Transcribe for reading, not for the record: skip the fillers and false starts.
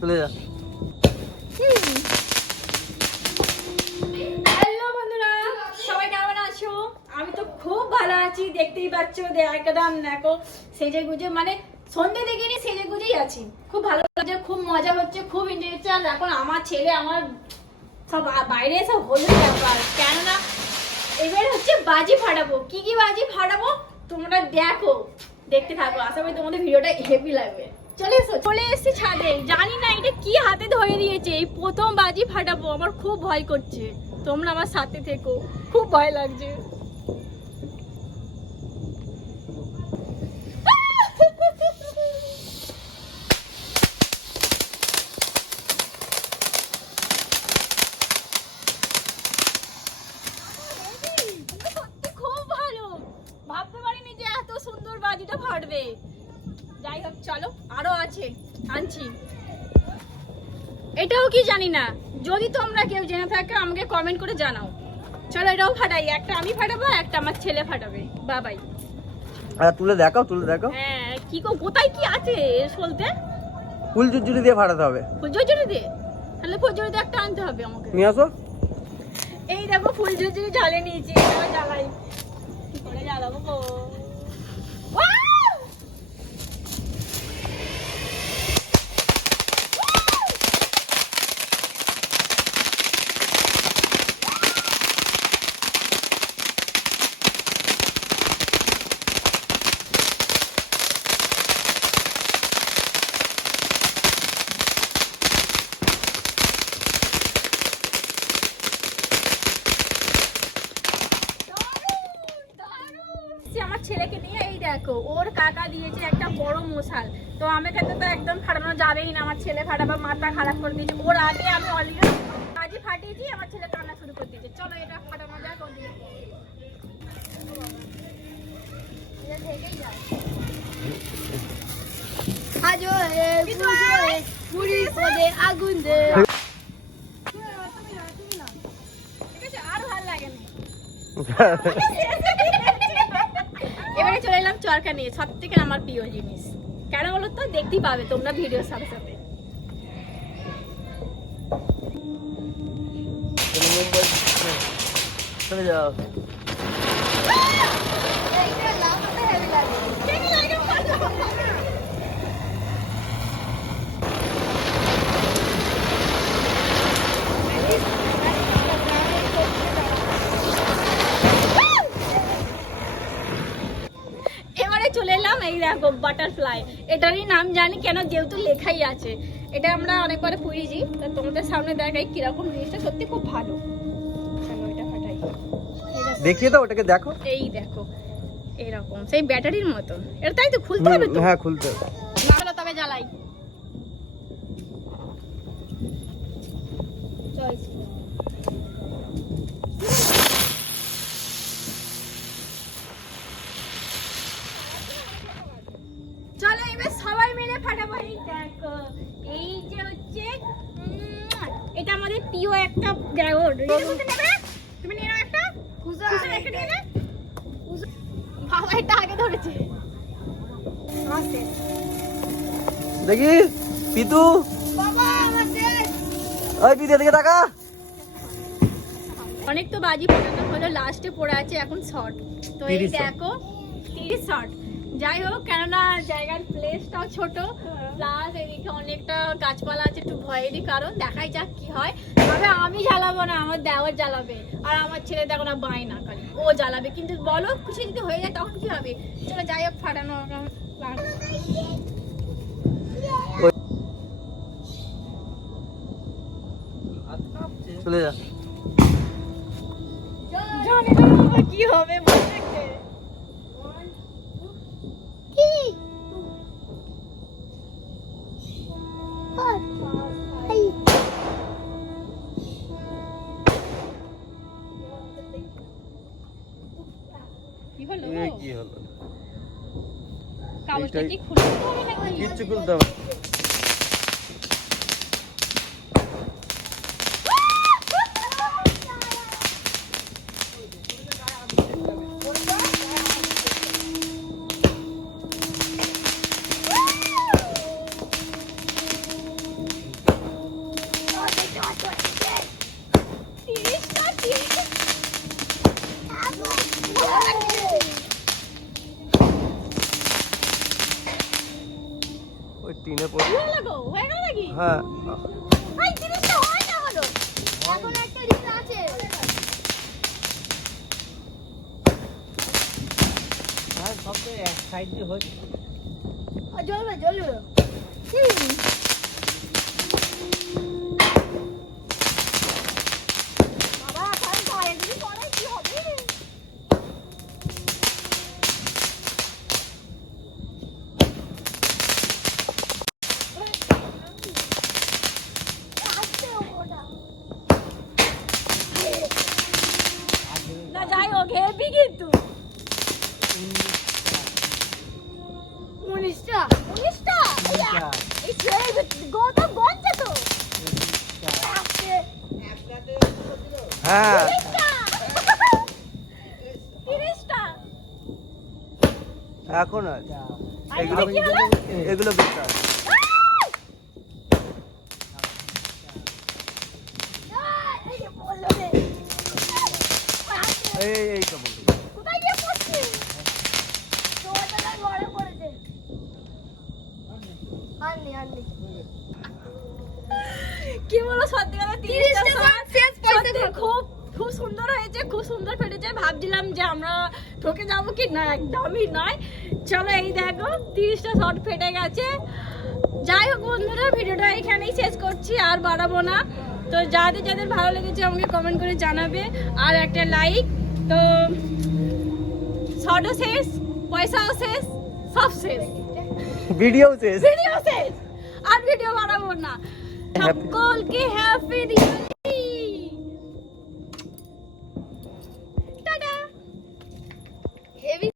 চলে যা। হ্যালো বন্ধুরা, সবাই কেমন আছো? আমি তো খুব ভালো আছি, দেখতেই পাচ্ছ। একদম দেখো সেজে গুজে, মানে সন্ধ্যে থেকে নিয়ে সেজে গুজেই আছি। খুব ভালো লাগছে, খুব মজা হচ্ছে, খুব এনজয় হচ্ছে। আর এখন আমার ছেলে আমার সব বাইরে সব হলো ব্যাপার, কেননা এবার হচ্ছে বাজি ফাটাবো। কি কি বাজি ফাটাবো তোমরা দেখো, দেখতে থাকো। আশা করি তোমাদের ভিডিওটা হেভি লাগবে। চলে এসেছি ছাদে। জানি না এটা কি হাতে ধরে দিয়েছে, এই প্রথম বাজি ফাটাবো। আমার খুব ভয় করছে, তোমরা আমার সাথে থেকো, খুব ভয় লাগছে। সত্যি খুব ভালো, ভাবতে পারিনি যে এত সুন্দর বাজিটা ফাটবে। যাই হোক, চলো, আরো আছে, আনছি। এটাও কি জানি না, যদি তোমরা কেউ জেনে থাকে আমাকে কমেন্ট করে জানাও। চলো এটাও ফাটাই, একটা আমি ফাটাবো, একটা আমার ছেলে ফাটাবে। বাবাই তুলে দেখাও, তুলে দেখাও। হ্যাঁ, কি কোথায় কি আছে বলতে? ফুল ঝুরঝুরি দিয়ে ফাটাতে হবে। ফুল ঝুরঝুরি দিয়ে? তাহলে ফুল ঝুরঝুরি দিয়ে একটা আনতে হবে আমাকে। নিয়ে আসো। এই দেখো ফুল ঝুরঝুরি জ্বালে নিয়েছি, এবার জ্বালাই। কি করে জ্বালাবো গো? আমার ছেলেকে নিয়ে, এই দেখো ওর কাকা দিয়েছে একটা বড় মশাল। তো আমাকে তো একদম ফাটানো যাবেই না, আমার ছেলে ফাটাবার মাথা খারাপ করে দিয়েছে। ওর আগে আমি অলরেডি কাজে ফাটিয়েছি, আমার ছেলে কান্না শুরু করে দিয়েছে। চলো এটা ফাটানো যাক। আগুন দে, ঠিক আছে? আর ভালো লাগে না। এবারে চলে এলাম চরকা নিয়ে, সব থেকে আমার প্রিয় জিনিস। কেন বলো তো? দেখতেই পাবে তোমরা ভিডিওর সাথে সাথে। চলে যাও। এবারে চলে এলাম, এই দেখো বাটারফ্লাই। এটারই নাম জানি কেন, যেহেতু লেখাই আছে। এটা আমরা অনেকবার পুড়িয়েছি, তা তোমাদের সামনে দেখাই কিরকম জিনিসটা। সত্যি খুব ভালো। চলো এটা ফাটাই, দেখিয়ে দাও, ওটাকে দেখো। এই দেখো এরকম সেই ব্যাটারির মতন। এটা তাই তো খুলতে হবে তো? হ্যাঁ, খুলতে হবে। চলো তবে জ্বালাই। চলো এবার সবাই মিলে ফাটাবো। এই দেখো, এই যে হচ্ছে এটা আমাদের প্রিয় একটা ড্রাগন। তুমি নিয়ে নাও একটা, একটা নিয়ে নাও। বাবা এটা আগে ধরেছে। দেখি পিতু, বাবা আমার শেষ। ওই পিতু এদিকে তাকা। অনেক তো বাজি ফাটানো হলো, লাস্টে পড়ে আছে এখন শর্ট। তো এই 30 দেখো 30 শর্ট। যাই হোক, কেননা জায়গার প্লেসটাও ছোট, প্লাস এদিকে অনেকটা গাছপালা আছে, একটু ভয়েরই কারণ। দেখাই যাক কি হয়। তবে আমি জ্বালাবো না, আমার দেওয়ার জ্বালাবে। আর আমার ছেলে দেখো না, বায়না খালি ও জ্বালাবে। কিন্তু বলো খুশি যদি হয়ে যায় তখন কি হবে? চলো যাই হোক, ফাটানো চলে যা। জানি না কি হবে বলতে। কি হলো? কি হলো? কাগজটা কি খুলতে হবে নাকি? কিচ্ছু খুলতে হবে। টিনে পড়ে হয়ে গেল নাকি? হ্যাঁ এই জিনিসটা হয় না হলো। এখন একটা রিল আছে। আর সব তো এক সাইড দিয়ে হচ্ছে জ্বলবে জ্বলবে। বাবা কারণ পায়ে যদি পড়ে কি হবে? না যাই হোক হেভি কিন্তু 19টা এই গৌতম বলছে তো হ্যাঁ 30টা এখন আছে এগুলো এগুলো বেকার এই তো বলতো কোথায় গিয়ে পড়ছিস? তোমারটা না ঘরে পড়েছে। আনলি। কি বলো সত্যি কথা 30টা শট শেষ পড়তে খুব খুব সুন্দর হয়েছে, খুব সুন্দর ফেটেছে। ভাবছিলাম যে আমরা ঠকে যাব কি না, একদমই নয়। চলো এই দেখো 30টা শট ফেটে গেছে। যাই হোক বন্ধুরা, ভিডিওটা এখানেই শেষ করছি, আর বাড়াবো না। তো যাদের যাদের ভালো লেগেছে আমাকে কমেন্ট করে জানাবে, আর একটা লাইক। তো শটও শেষ, পয়সাও শেষ, সব শেষ, ভিডিও শেষ ভিডিও শেষ, আর ভিডিও বানাবো না। সকলকে হ্যাপি দিওয়ালি।